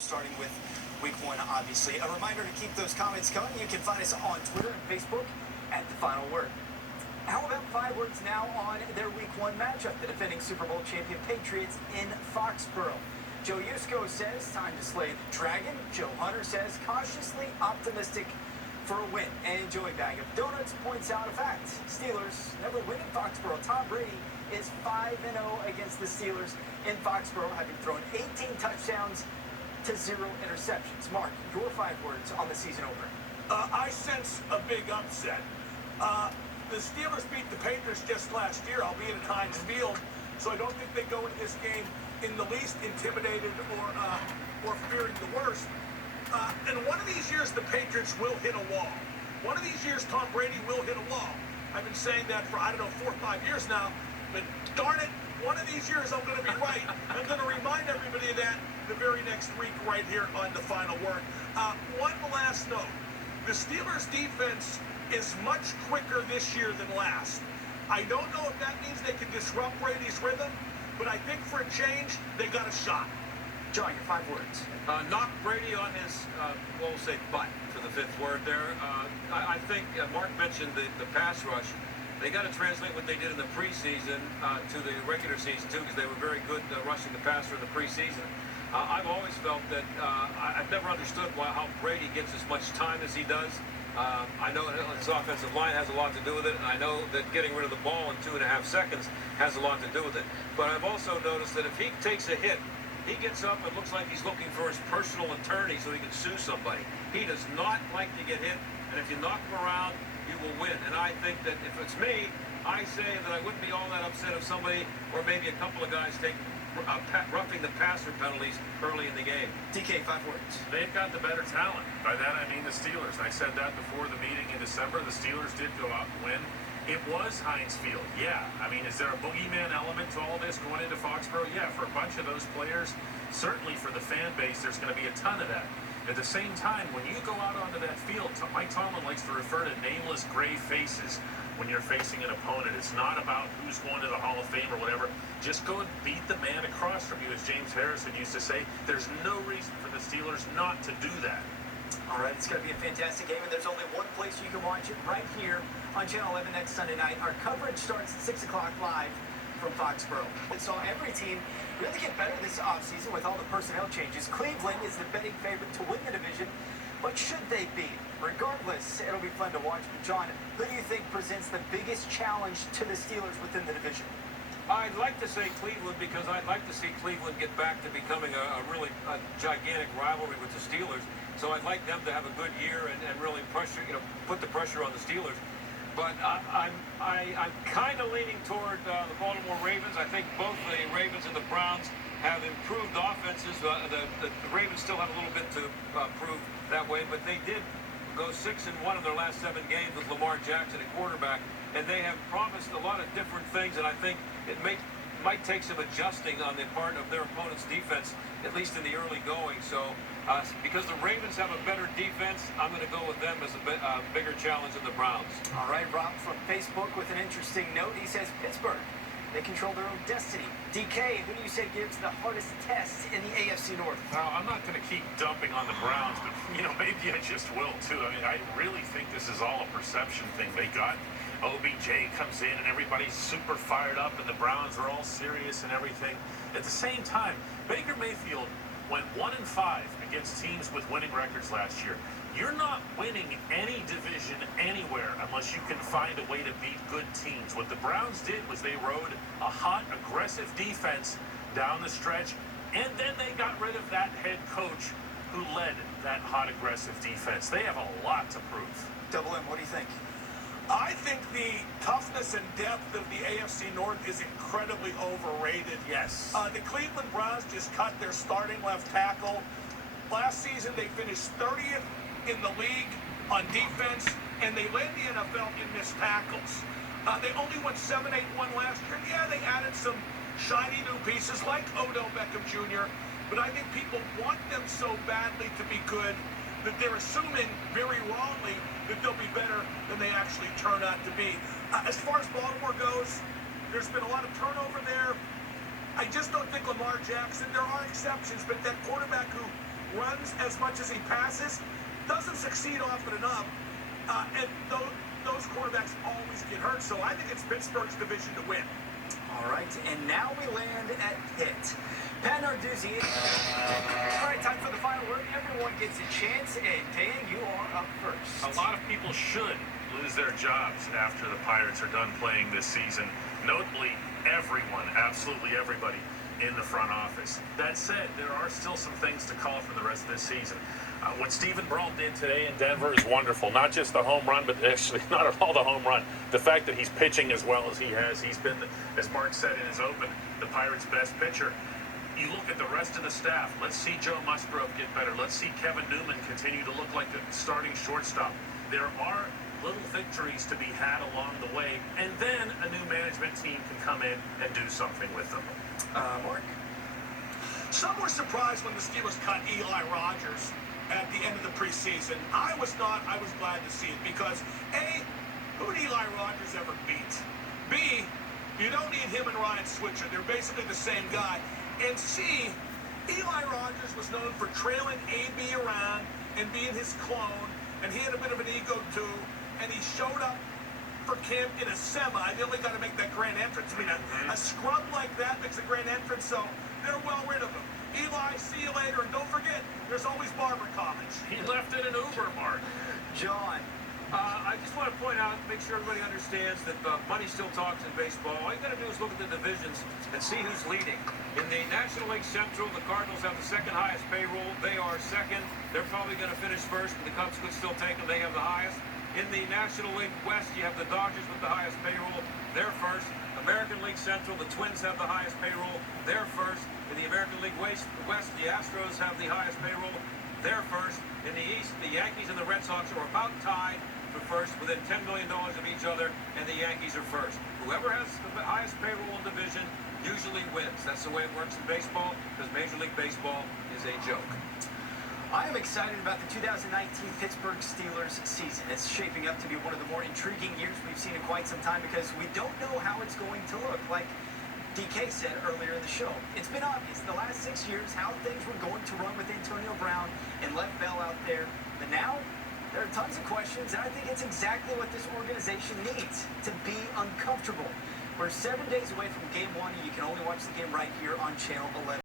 Starting with week one, obviously. A reminder to keep those comments coming. You can find us on Twitter and Facebook at The Final Word. How about 5 words now on their week one matchup? The defending Super Bowl champion Patriots in Foxborough. Joe Yusko says time to slay the dragon. Joe Hunter says cautiously optimistic for a win. And Joey Bag of Donuts points out a fact. Steelers never win in Foxborough. Tom Brady is 5-0 against the Steelers in Foxborough, having thrown 18 touchdowns to 0 interceptions. Mark, your 5 words on the season opener. I sense a big upset. The Steelers beat the Patriots just last year, albeit at Heinz Field, so I don't think they go into this game in the least intimidated or fearing the worst. And one of these years, the Patriots will hit a wall. One of these years, Tom Brady will hit a wall. I've been saying that for, 4 or 5 years now, but darn it, one of these years I'm going to be right. I'm going to remind everybody of that the very next week right here on The Final Word. One last note. The Steelers' defense is much quicker this year than last. I don't know if that means they can disrupt Brady's rhythm, but I think for a change, they got a shot. John, your 5 words. Knock Brady on his, we'll say, butt for the 5th word there. I think Mark mentioned the pass rush. They got to translate what they did in the preseason to the regular season, too, because they were very good rushing the passer in the preseason. I've always felt that I've never understood how Brady gets as much time as he does. I know his offensive line has a lot to do with it, and I know that getting rid of the ball in 2.5 seconds has a lot to do with it. But I've also noticed that if he takes a hit, he gets up and looks like he's looking for his personal attorney so he can sue somebody. He does not like to get hit, and if you knock him around, you will win. And I think that if it's me, I say that I wouldn't be all that upset if somebody, or maybe a couple of guys, take roughing the passer penalties early in the game. DK, 5 words. They've got the better talent. By that I mean the Steelers. I said that before the meeting in December. The Steelers did go out and win. It was Heinz Field. Yeah. I mean, is there a boogeyman element to all this going into Foxborough? Yeah, for a bunch of those players. Certainly for the fan base, there's going to be a ton of that. At the same time, when you go out onto that field, Mike Tomlin likes to refer to nameless gray faces when you're facing an opponent. It's not about who's going to the Hall of Fame or whatever. Just go and beat the man across from you, as James Harrison used to say. There's no reason for the Steelers not to do that. All right, it's going to be a fantastic game, and there's only one place you can watch it, right here on Channel 11 next Sunday night. Our coverage starts at 6 o'clock live from Foxborough. And saw every team really get better this offseason with all the personnel changes. Cleveland is the betting favorite to win the division, but should they be? Regardless, it'll be fun to watch. But John, who do you think presents the biggest challenge to the Steelers within the division? I'd like to say Cleveland because I'd like to see Cleveland get back to becoming a really gigantic rivalry with the Steelers. So I'd like them to have a good year and really pressure, put the pressure on the Steelers. But I'm kind of leaning toward the Baltimore Ravens. I think both the Ravens and the Browns have improved offenses. The Ravens still have a little bit to prove that way, but they did go 6-1 in their last 7 games with Lamar Jackson at quarterback, and they have promised a lot of different things, and I think it might take some adjusting on the part of their opponent's defense, at least in the early going. So because the Ravens have a better defense, I'm going to go with them as a bigger challenge than the Browns. All right, Rob from Facebook with an interesting note. He says Pittsburgh, they control their own destiny. DK, who do you say gives the hardest test in the AFC North? Now, I'm not going to keep dumping on the Browns, but, maybe I just will, too. I mean, I really think this is all a perception thing. They got OBJ comes in and everybody's super fired up and the Browns are all serious and everything. At the same time, Baker Mayfield went 1-5 against teams with winning records last year. You're not winning any division anywhere unless you can find a way to beat good teams. What the Browns did was they rode a hot, aggressive defense down the stretch, and then they got rid of that head coach who led that hot, aggressive defense. They have a lot to prove. Double M, what do you think? I think the toughness and depth of the AFC North is incredibly overrated. Yes. The Cleveland Browns just cut their starting left tackle. Last season, they finished 30th in the league on defense, and they led the NFL in missed tackles. They only went 7-8-1 last year. Yeah, they added some shiny new pieces like Odell Beckham Jr., but I think people want them so badly to be good that they're assuming very wrongly that they'll be better than they actually turn out to be. As far as Baltimore goes, there's been a lot of turnover there. I just don't think Lamar Jackson, there are exceptions, but that quarterback who runs as much as he passes, doesn't succeed often enough, and those quarterbacks always get hurt. So I think it's Pittsburgh's division to win. All right, and now we land at Pitt. Pat Narduzzi. All right, time for the final word. Everyone gets a chance, and Dan, you are up first. A lot of people should lose their jobs after the Pirates are done playing this season. Notably, everyone, absolutely everybody in the front office. That said, there are still some things to call for the rest of this season. What Steven Brault did today in Denver is wonderful. Not just the home run, but actually not at all the home run. The fact that he's pitching as well as he has. He's been, as Mark said in his open, the Pirates' best pitcher. You look at the rest of the staff. Let's see Joe Musgrove get better. Let's see Kevin Newman continue to look like the starting shortstop. There are little victories to be had along the way, and then a new management team can come in and do something with them. Mark? Some were surprised when the Steelers cut Eli Rogers at the end of the preseason. I was not. I was glad to see it because, A, who did Eli Rogers ever beat? B, you don't need him and Ryan Switzer. They're basically the same guy. And C, Eli Rogers was known for trailing AB around and being his clone, and he had a bit of an ego too, and he showed up for camp in a semi. They only got to make that grand entrance. I mean, a scrub like that makes a grand entrance, so they're well rid of him. Eli, see you later, and don't forget, there's always barber comments. He left in an Uber, Mark. John? I just want to point out, make sure everybody understands that money still talks in baseball. All you got to do is look at the divisions and see who's leading. In the National League Central, the Cardinals have the second highest payroll. They are second. They're probably going to finish first, but the Cubs could still take them. They have the highest. In the National League West, you have the Dodgers with the highest payroll. They're first. American League Central, the Twins have the highest payroll. They're first. In the American League West, the Astros have the highest payroll. They're first. In the East, the Yankees and the Red Sox are about tied for first, within $10 million of each other, and the Yankees are first. Whoever has the highest payroll in division usually wins. That's the way it works in baseball, because Major League Baseball is a joke. I am excited about the 2019 Pittsburgh Steelers season. It's shaping up to be one of the more intriguing years we've seen in quite some time because we don't know how it's going to look. Like DK said earlier in the show, it's been obvious the last 6 years how things were going to run with Antonio Brown and Lev Bell out there. But now, there are tons of questions, and I think it's exactly what this organization needs, to be uncomfortable. We're 7 days away from Game 1, and you can only watch the game right here on Channel 11.